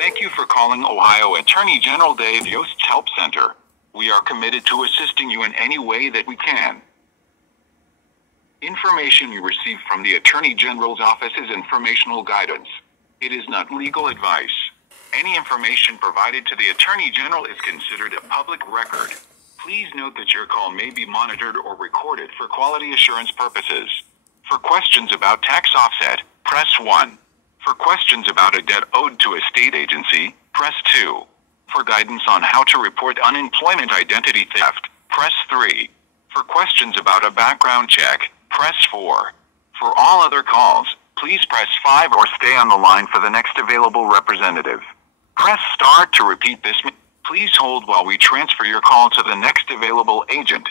Thank you for calling Ohio Attorney General Dave Yost's Help Center. We are committed to assisting you in any way that we can. Information you receive from the Attorney General's office is informational guidance. It is not legal advice. Any information provided to the Attorney General is considered a public record. Please note that your call may be monitored or recorded for quality assurance purposes. For questions about tax offset, press 1. For questions about a debt owed to a state agency, press 2. For guidance on how to report unemployment identity theft, press 3. For questions about a background check, press 4. For all other calls, please press 5 or stay on the line for the next available representative. Press star to repeat this. Please hold while we transfer your call to the next available agent.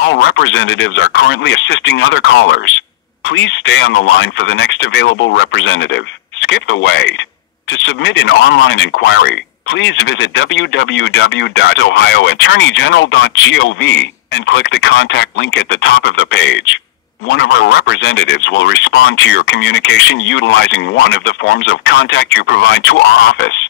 All representatives are currently assisting other callers. Please stay on the line for the next available representative. Skip the wait. To submit an online inquiry, please visit www.ohioattorneygeneral.gov and click the contact link at the top of the page. One of our representatives will respond to your communication utilizing one of the forms of contact you provide to our office.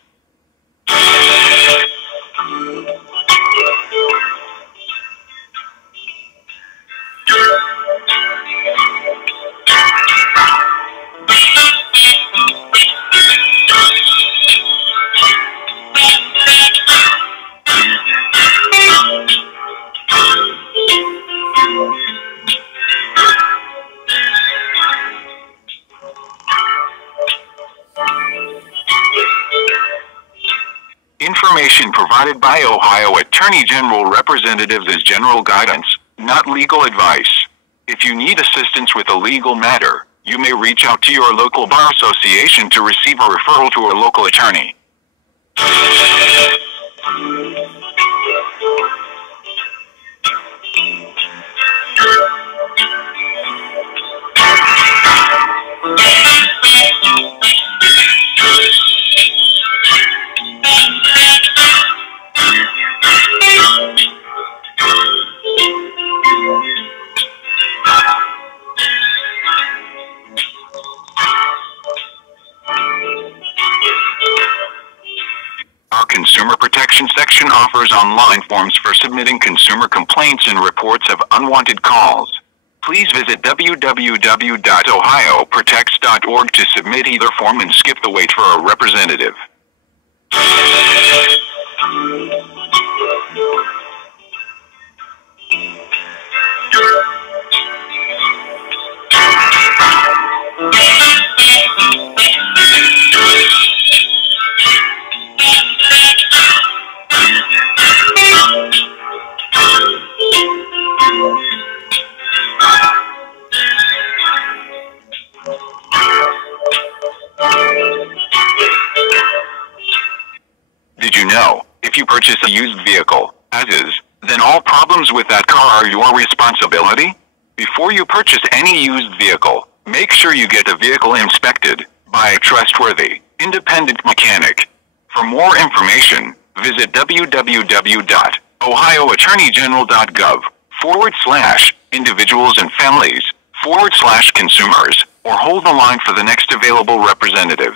Information provided by Ohio Attorney General representatives is general guidance, not legal advice. If you need assistance with a legal matter, you may reach out to your local bar association to receive a referral to a local attorney. Our Consumer Protection section offers online forms for submitting consumer complaints and reports of unwanted calls. Please visit www.ohioprotects.org to submit either form and skip the wait for a representative. Did you know, if you purchase a used vehicle, as is, then all problems with that car are your responsibility? Before you purchase any used vehicle, make sure you get the vehicle inspected by a trustworthy, independent mechanic. For more information, visit www.ohioattorneygeneral.gov/individuals and families/consumers, or hold the line for the next available representative.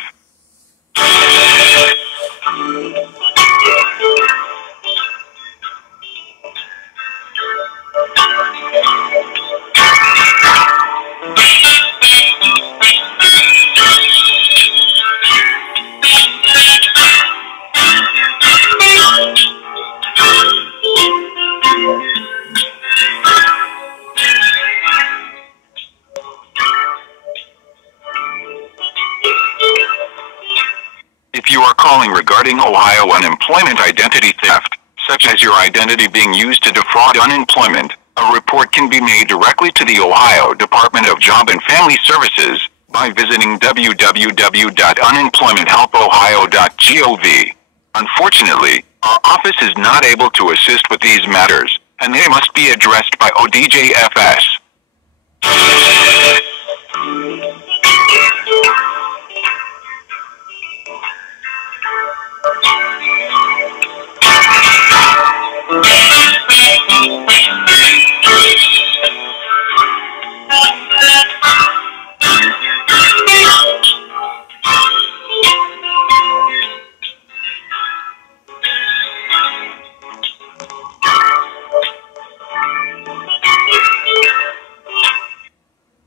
you are calling regarding Ohio unemployment identity theft, such as your identity being used to defraud unemployment, a report can be made directly to the Ohio Department of Job and Family Services by visiting www.unemploymenthelpohio.gov. Unfortunately, our office is not able to assist with these matters, and they must be addressed by ODJFS.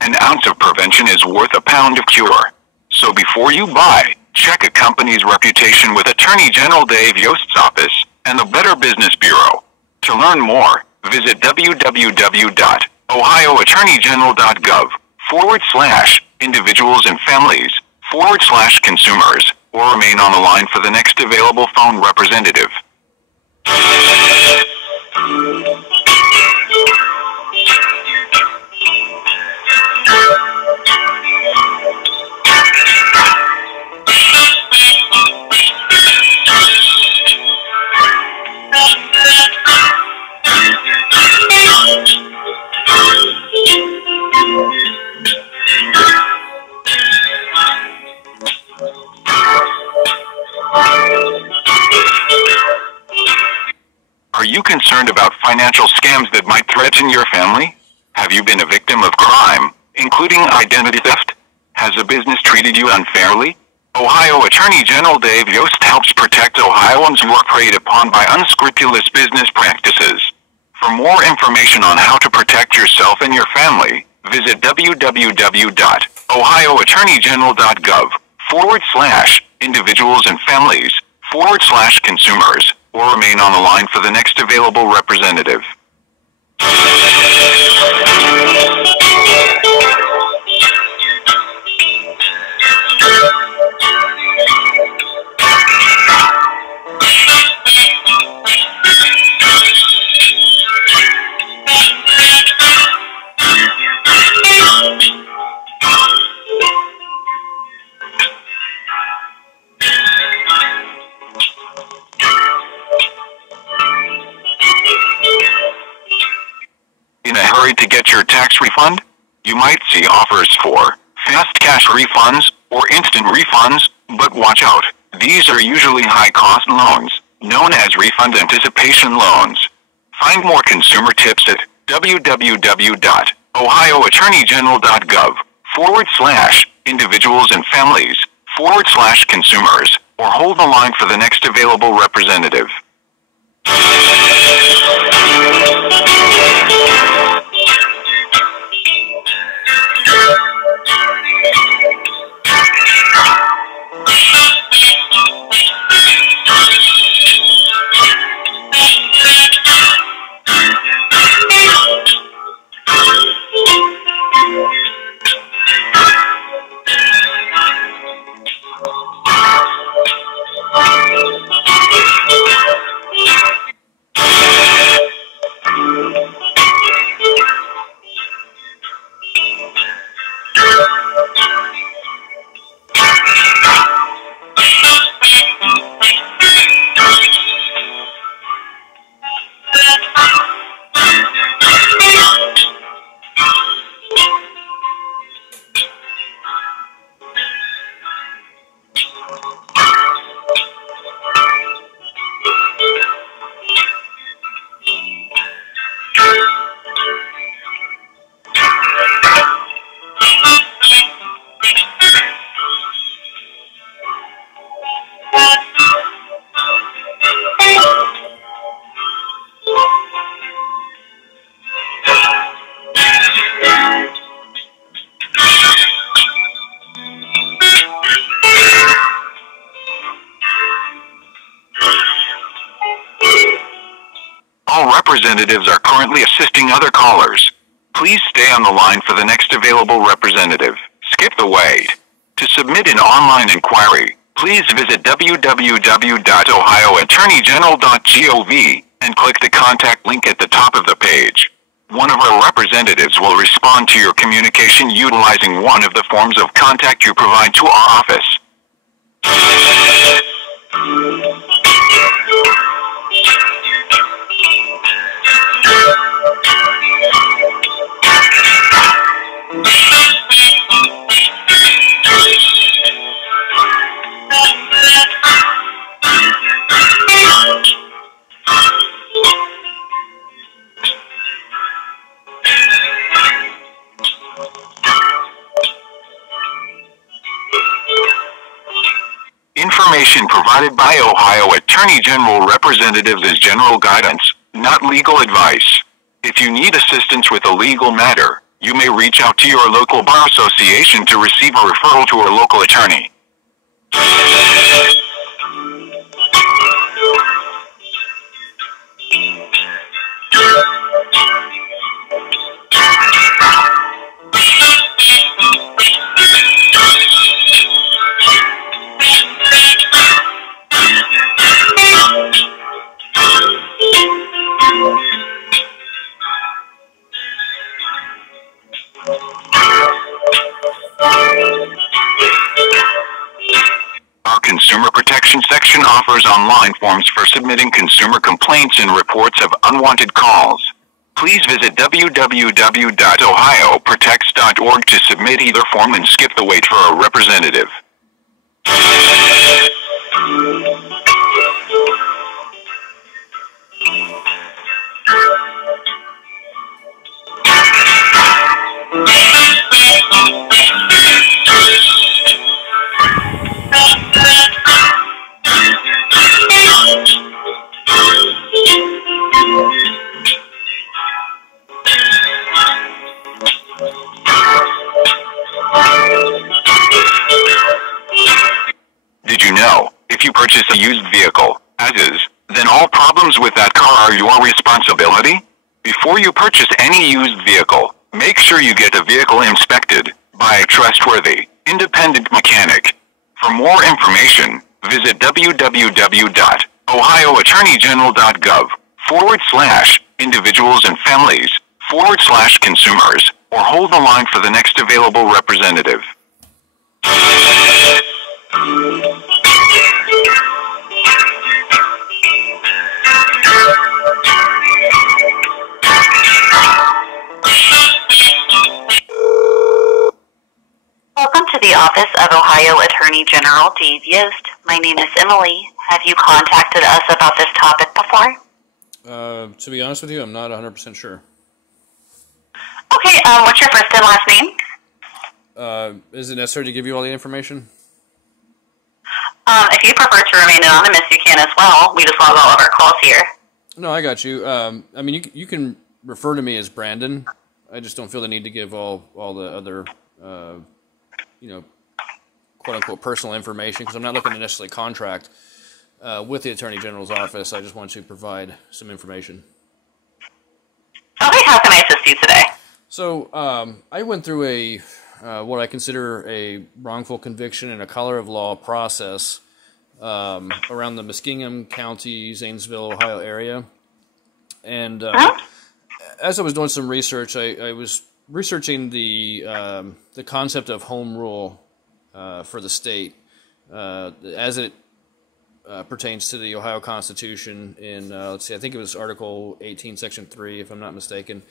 An ounce of prevention is worth a pound of cure. So before you buy, check a company's reputation with Attorney General Dave Yost's office and the Better Business Bureau. To learn more, visit www.ohioattorneygeneral.gov/individuals and families/consumers, or remain on the line for the next available phone representative. Are you concerned about financial scams that might threaten your family? Have you been a victim of crime, including identity theft? Has a business treated you unfairly? Ohio Attorney General Dave Yost helps protect Ohioans who are preyed upon by unscrupulous business practices. For more information on how to protect yourself and your family, visit www.ohioattorneygeneral.gov/individuals and families/consumers, or remain on the line for the next available representative. To get your tax refund? You might see offers for fast cash refunds or instant refunds, but watch out. These are usually high-cost loans, known as refund anticipation loans. Find more consumer tips at www.ohioattorneygeneral.gov/individuals and families/consumers, or hold the line for the next available representative. All representatives are currently assisting other callers. Please stay on the line for the next available representative. Skip the wait. To submit an online inquiry, Please visit www.ohioattorneygeneral.gov and click the contact link at the top of the page. One of our representatives will respond to your communication utilizing one of the forms of contact you provide to our office. Information provided by Ohio Attorney General representatives is general guidance, not legal advice. If you need assistance with a legal matter, you may reach out to your local bar association to receive a referral to a local attorney. Our Consumer Protection section offers online forms for submitting consumer complaints and reports of unwanted calls. Please visit www.ohioprotects.org to submit either form and skip the wait for a representative. Did you know, if you purchase a used vehicle, as is, then all problems with that car are your responsibility? Before you purchase any used vehicle, make sure you get the vehicle inspected by a trustworthy, independent mechanic. For more information, visit www.ohioattorneygeneral.gov/individuals and families/consumers, or hold the line for the next available representative. Welcome to the office of Ohio Attorney General Dave Yost. My name is Emily. Have you contacted us about this topic before? To be honest with you, I'm not 100% sure. Okay, what's your first and last name? Is it necessary to give you all the information? If you prefer to remain anonymous, you can as well. We just log all of our calls here. No, I got you. I mean, you can refer to me as Brandon. I just don't feel the need to give all the other, quote-unquote personal information, because I'm not looking to necessarily contract with the Attorney General's office. I just want to provide some information. Okay, how can I assist you today? So, I went through what I consider a wrongful conviction and a color of law process around the Muskingum County, Zanesville, Ohio area. And as I was doing some research, I was researching the concept of home rule for the state as it pertains to the Ohio Constitution in, I think it was Article 18, Section 3, if I'm not mistaken.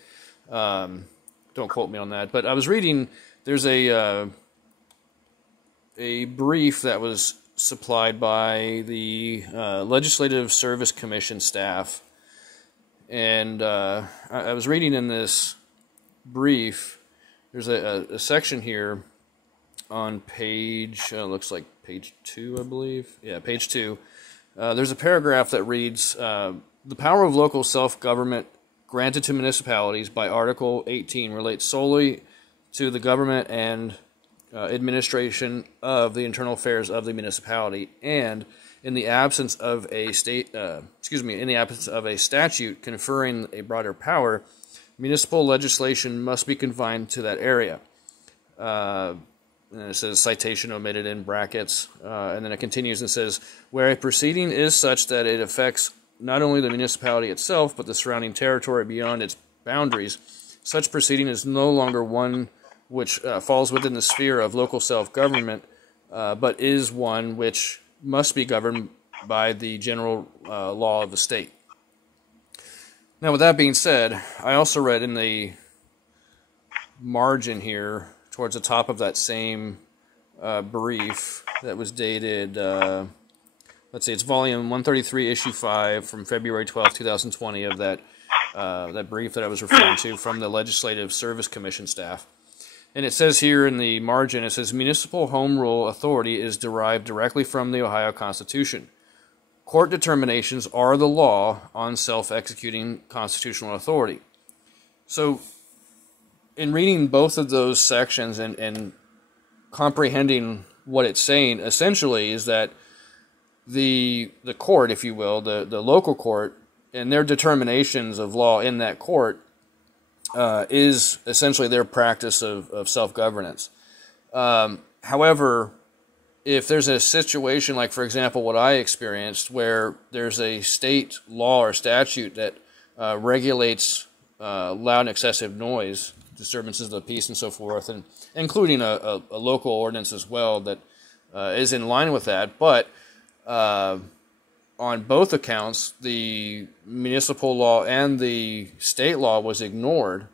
Don't quote me on that. But I was reading, there's a brief that was supplied by the Legislative Service Commission staff. And I was reading in this brief, there's a section here on page, looks like page 2, I believe. Yeah, page 2. There's a paragraph that reads, the power of local self-government granted to municipalities by Article 18 relates solely to the government and administration of the internal affairs of the municipality, and in the absence of a statute conferring a broader power, municipal legislation must be confined to that area. and then it says citation omitted in brackets, and then it continues and says, where a proceeding is such that it affects not only the municipality itself, but the surrounding territory beyond its boundaries, such proceeding is no longer one which falls within the sphere of local self-government, but is one which must be governed by the general law of the state. Now, with that being said, I also read in the margin here, towards the top of that same brief that was dated, let's see, it's volume 133, issue 5, from February 12, 2020, of that brief that I was referring to from the Legislative Service Commission staff. And it says here in the margin, it says, municipal home rule authority is derived directly from the Ohio Constitution. Court determinations are the law on self-executing constitutional authority. So, in reading both of those sections and comprehending what it's saying, essentially is that the court, if you will, the local court, and their determinations of law in that court is essentially their practice of self-governance. However, if there's a situation like, for example, what I experienced, where there's a state law or statute that regulates loud and excessive noise, disturbances of the peace and so forth, and including a local ordinance as well that is in line with that, but on both accounts, the municipal law and the state law was ignored,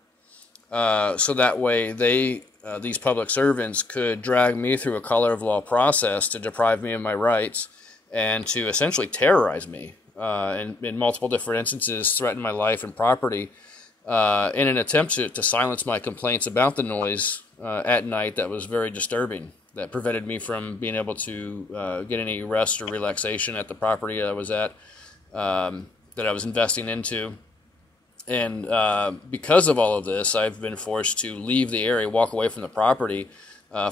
so that way these public servants could drag me through a color of law process to deprive me of my rights and to essentially terrorize me, in multiple different instances, threaten my life and property, in an attempt to silence my complaints about the noise at night that was very disturbing, that prevented me from being able to get any rest or relaxation at the property that I was at, that I was investing into. And because of all of this, I've been forced to leave the area, walk away from the property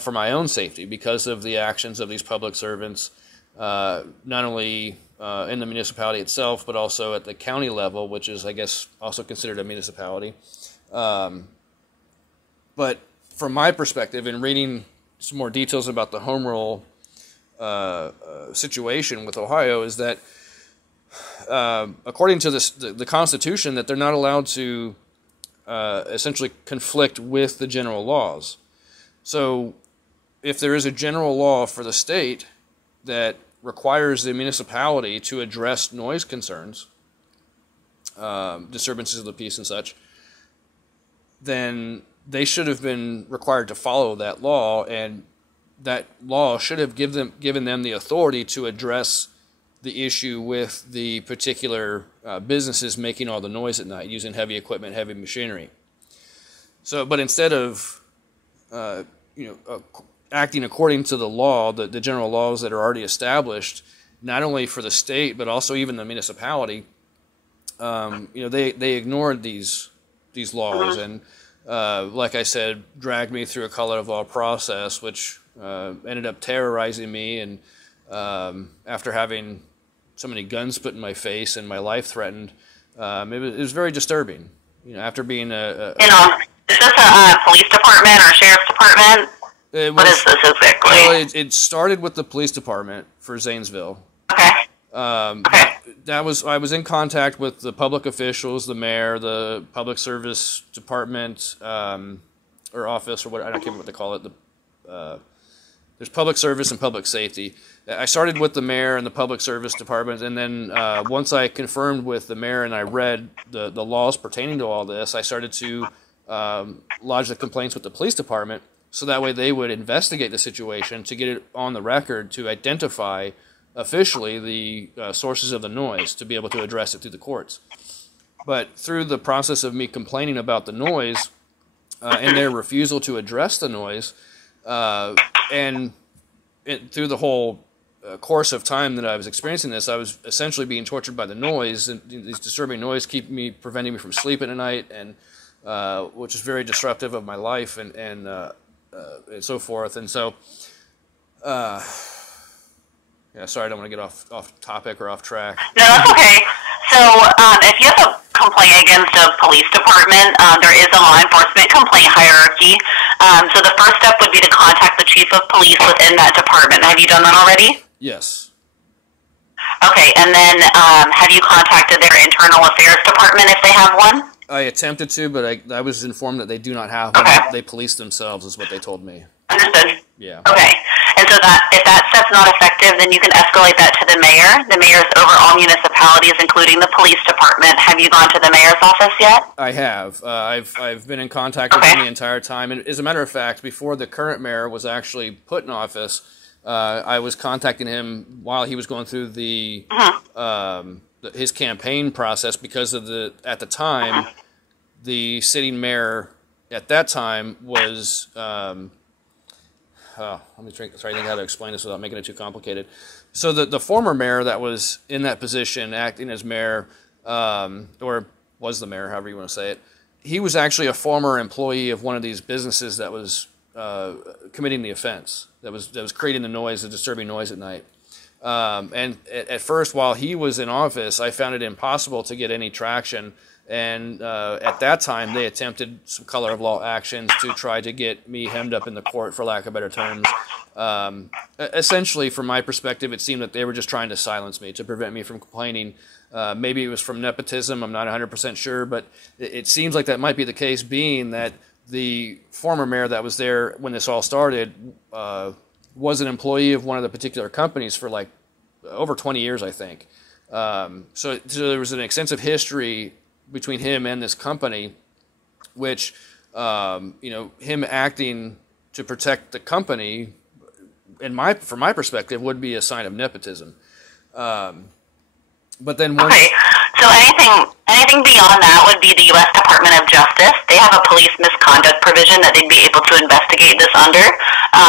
for my own safety because of the actions of these public servants, not only in the municipality itself, but also at the county level, which is, I guess, also considered a municipality. But from my perspective, in reading some more details about the home rule situation with Ohio, is that according to the Constitution, that they're not allowed to essentially conflict with the general laws. So if there is a general law for the state that requires the municipality to address noise concerns, disturbances of the peace and such, then they should have been required to follow that law, and that law should have given them the authority to address the issue with the particular businesses making all the noise at night, using heavy equipment, heavy machinery. So, but instead of acting according to the law, the general laws that are already established, not only for the state but also even the municipality, they ignored these laws and, like I said, dragged me through a color of law process, which ended up terrorizing me. And after having so many guns put in my face and my life threatened, it was very disturbing. After being is this a police department or sheriff's department? What is this exactly? Well, it started with the police department for Zanesville. Okay. Okay. I was in contact with the public officials, the mayor, the public service department, or office, or what, I don't remember what they call it. There's public service and public safety. I started with the mayor and the public service department, and then once I confirmed with the mayor and I read the laws pertaining to all this, I started to lodge the complaints with the police department, so that way they would investigate the situation to get it on the record to identify officially the sources of the noise, to be able to address it through the courts. But through the process of me complaining about the noise and their refusal to address the noise, through the whole course of time that I was experiencing this, I was essentially being tortured by the noise, and these disturbing noise preventing me from sleeping at night, and which is very disruptive of my life and so forth. And so, sorry, I don't want to get off topic or off track. No, that's okay. So if you have a complaint against a police department, there is a law enforcement complaint hierarchy. So the first step would be to contact the chief of police within that department. Have you done that already? Yes. Okay, and then have you contacted their internal affairs department if they have one? I attempted to, but I was informed that they do not have one. Okay. They police themselves, is what they told me. Understood. Yeah. Okay. And so that if that step's not effective, then you can escalate that to the mayor. The mayor's over all municipalities, including the police department. Have you gone to the mayor's office yet? I have. I've been in contact with him the entire time. And as a matter of fact, before the current mayor was actually put in office, I was contacting him while he was going through his campaign process because of at the time, the sitting mayor at that time was. Let me try to think how to explain this without making it too complicated. So the former mayor that was in that position, acting as mayor, or was the mayor, however you want to say it, he was actually a former employee of one of these businesses that was committing the offense, that was creating the noise, the disturbing noise at night. And at first, while he was in office, I found it impossible to get any traction. And at that time, they attempted some color of law actions to try to get me hemmed up in the court, for lack of better terms. Essentially, from my perspective, it seemed that they were just trying to silence me, to prevent me from complaining. Maybe it was from nepotism, I'm not 100% sure, but it seems like that might be the case, being that the former mayor that was there when this all started was an employee of one of the particular companies for like over 20 years, I think. So there was an extensive history between him and this company, which, him acting to protect the company, from my perspective, would be a sign of nepotism. But then once... Okay, so anything beyond that would be the U.S. Department of Justice. They have a police misconduct provision that they'd be able to investigate this under.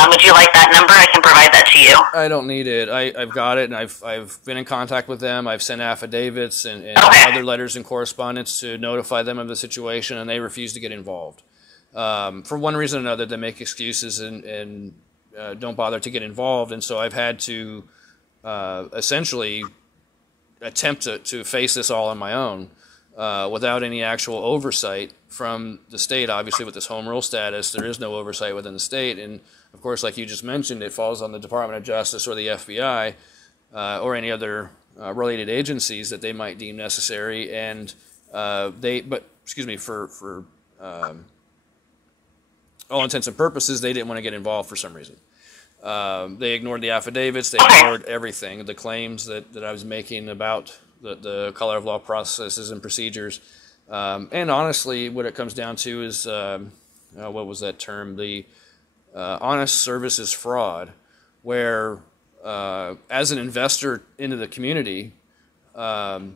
Would you like that number? I can provide that to you. I don't need it. I've got it, and I've been in contact with them. I've sent affidavits and other letters and correspondence to notify them of the situation, and they refuse to get involved. For one reason or another, they make excuses and don't bother to get involved, and so I've had to essentially attempt to face this all on my own without any actual oversight from the state. Obviously, with this home rule status, there is no oversight within the state, and of course, like you just mentioned, it falls on the Department of Justice or the FBI or any other related agencies that they might deem necessary. And for all intents and purposes, they didn't want to get involved for some reason. They ignored the affidavits. They ignored everything, the claims that I was making about the color of law processes and procedures. And honestly, what it comes down to is, what was that term? The honest services fraud, where as an investor into the community, I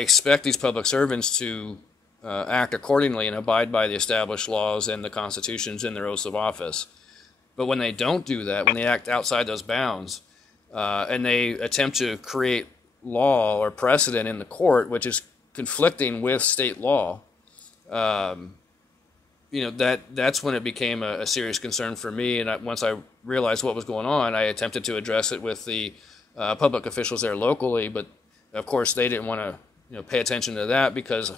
expect these public servants to act accordingly and abide by the established laws and the constitutions in their oaths of office. But when they don't do that, when they act outside those bounds, and they attempt to create law or precedent in the court, which is conflicting with state law, that's when it became a serious concern for me. And once I realized what was going on, I attempted to address it with the public officials there locally. But of course, they didn't want to pay attention to that, because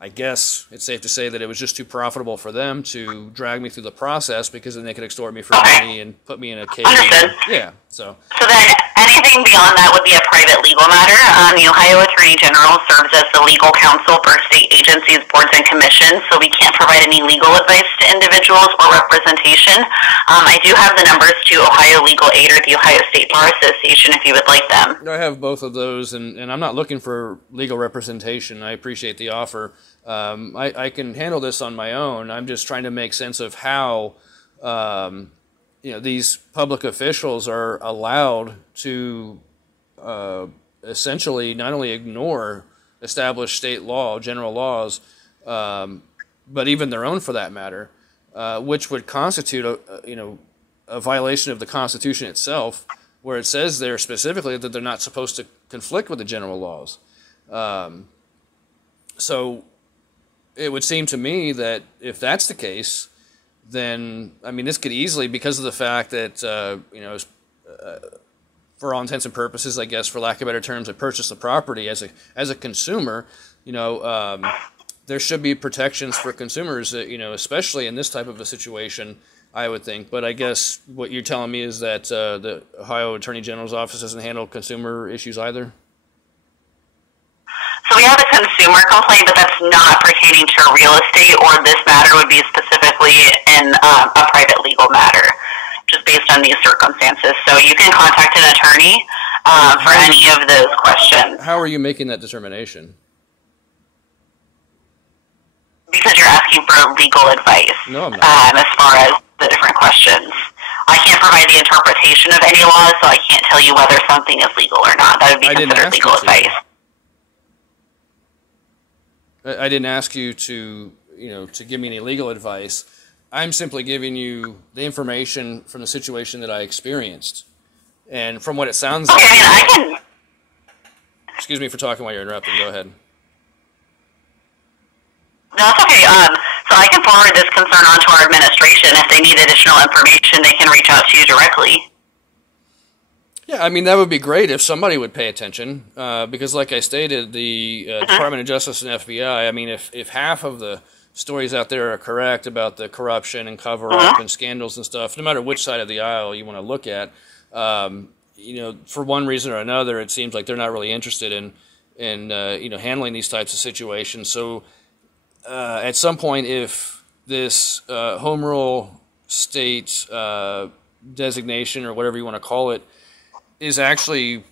I guess it's safe to say that it was just too profitable for them to drag me through the process, because then they could extort me for money and put me in a cage. Understood. Yeah. So then anything beyond that would be a private legal matter. The Ohio Attorney General serves as the legal counsel for state agencies, boards, and commissions, so we can't provide any legal advice to individuals or representation. I do have the numbers to Ohio Legal Aid or the Ohio State Bar Association if you would like them. I have both of those, and I'm not looking for legal representation. I appreciate the offer. I can handle this on my own. I'm just trying to make sense of how these public officials are allowed to essentially not only ignore established state law, general laws, but even their own for that matter, which would constitute a violation of the Constitution itself, where it says there specifically that they're not supposed to conflict with the general laws. So it would seem to me that if that's the case, then, this could easily, because of the fact that, for all intents and purposes, I guess, for lack of better terms, I purchased the property as a consumer, there should be protections for consumers, especially in this type of a situation, I would think. But I guess what you're telling me is that the Ohio Attorney General's office doesn't handle consumer issues either? So we have a consumer complaint, but that's not pertaining to real estate, or this matter would be specifically in a private legal matter, just based on these circumstances. So you can contact an attorney for any of those questions. How are you making that determination? Because you're asking for legal advice. No, I'm not. As far as the different questions. I can't provide the interpretation of any laws, so I can't tell you whether something is legal or not. That would be considered legal advice. I didn't ask you to give me any legal advice. I'm simply giving you the information from the situation that I experienced. And from what it sounds like... I can... Excuse me for talking while you're interrupting. Go ahead. No, that's okay. So I can forward this concern on to our administration. If they need additional information, they can reach out to you directly. Yeah, I mean, that would be great if somebody would pay attention, because like I stated, the Department of Justice and FBI, I mean, if half of the stories out there are correct about the corruption and cover-up and scandals and stuff, no matter which side of the aisle you want to look at, for one reason or another, it seems like they're not really interested in handling these types of situations. So at some point, if this home rule state designation, or whatever you want to call it, is actually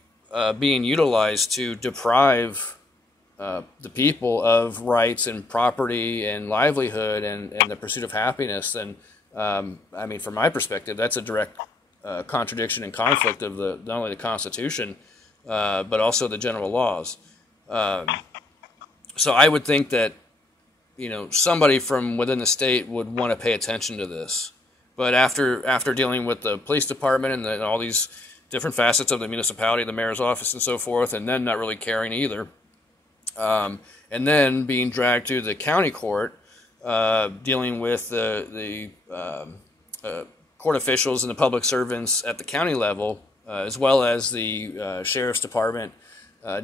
being utilized to deprive the people of rights and property and livelihood and the pursuit of happiness, then, I mean, from my perspective, that's a direct contradiction and conflict of not only the Constitution, but also the general laws. So I would think that, somebody from within the state would want to pay attention to this. But after dealing with the police department and all these different facets of the municipality, the mayor's office and so forth, and then not really caring either, and then being dragged to the county court, dealing with the court officials and the public servants at the county level, as well as the sheriff's department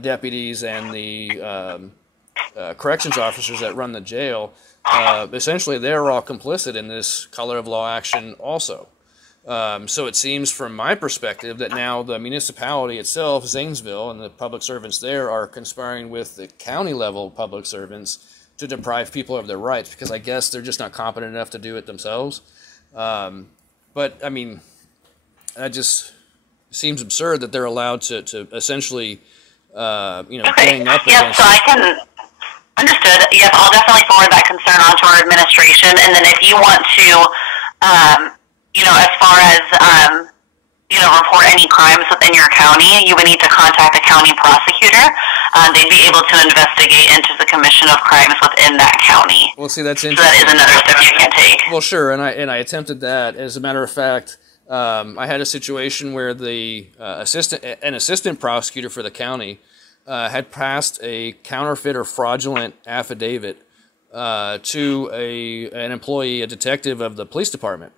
deputies and the corrections officers that run the jail. Essentially, they're all complicit in this color of law action also. So it seems from my perspective that now the municipality itself, Zanesville, and the public servants there are conspiring with the county level public servants to deprive people of their rights, because I guess they're just not competent enough to do it themselves. But I mean, that just seems absurd that they're allowed to essentially, gang up against. So I can... Understood. Yes, I'll definitely forward that concern on to our administration. And then if you want to, as far as, report any crimes within your county, you would need to contact the county prosecutor. They'd be able to investigate into the commission of crimes within that county. Well, see, that's interesting. So that is another step you can take. Well, sure, and I attempted that. As a matter of fact, I had a situation where the assistant prosecutor for the county had passed a counterfeit or fraudulent affidavit to an employee, a detective of the police department,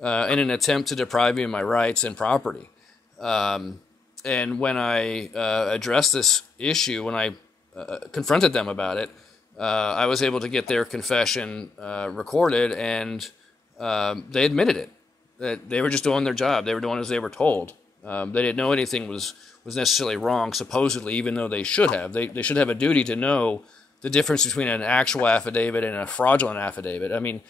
in an attempt to deprive me of my rights and property. And when I addressed this issue, when I confronted them about it, I was able to get their confession recorded, and they admitted it. That they were just doing their job. They were doing as they were told. They didn't know anything was necessarily wrong, supposedly, even though they should have. They should have a duty to know the difference between an actual affidavit and a fraudulent affidavit. I mean,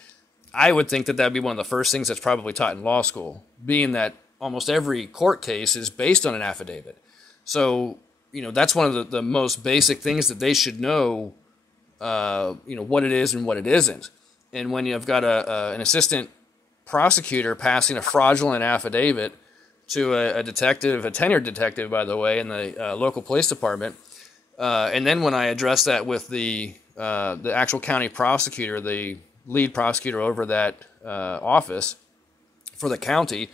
I would think that would be one of the first things that's probably taught in law school, being that almost every court case is based on an affidavit. So, that's one of the most basic things that they should know, what it is and what it isn't. And when you've got an assistant prosecutor passing a fraudulent affidavit to a detective, a tenured detective, by the way, in the local police department. And then when I addressed that with the actual county prosecutor, the lead prosecutor over that office for the county,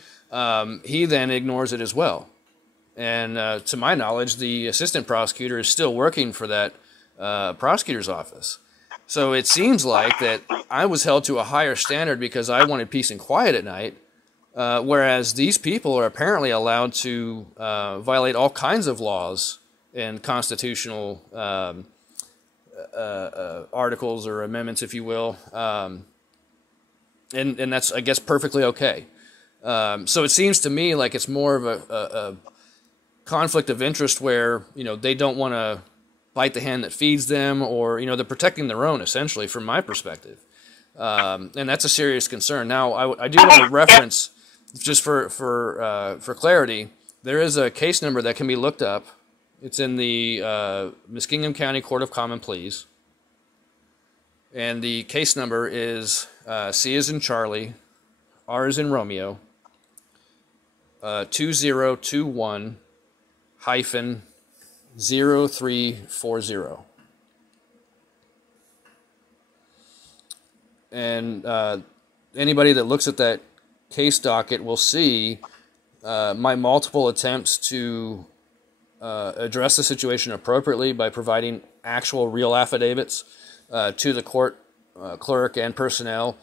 he then ignores it as well. And to my knowledge, the assistant prosecutor is still working for that prosecutor's office. So it seems like that I was held to a higher standard because I wanted peace and quiet at night, whereas these people are apparently allowed to violate all kinds of laws and constitutional articles or amendments, if you will, and that's, I guess, perfectly okay. So it seems to me like it's more of a conflict of interest where, they don't want to bite the hand that feeds them, or, they're protecting their own, essentially, from my perspective. And that's a serious concern. Now, I do want to reference, just for clarity, there is a case number that can be looked up. It's in the Muskingum County Court of Common Pleas. And the case number is C as in Charlie, R as in Romeo, 2021 hyphen 0340. And anybody that looks at that case docket will see my multiple attempts to address the situation appropriately by providing actual real affidavits to the court clerk and personnel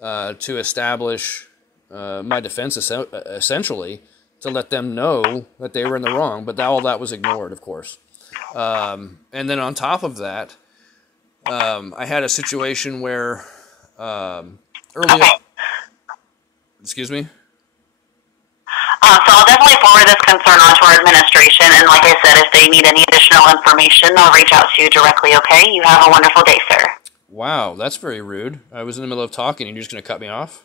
to establish my defense, essentially, to let them know that they were in the wrong. But all that was ignored, of course. And then on top of that, I had a situation where earlier... Excuse me? So I'll definitely forward this concern on to our administration, and like I said, if they need any additional information, they'll reach out to you directly, okay? You have a wonderful day, sir. Wow, that's very rude. I was in the middle of talking, and you're just going to cut me off?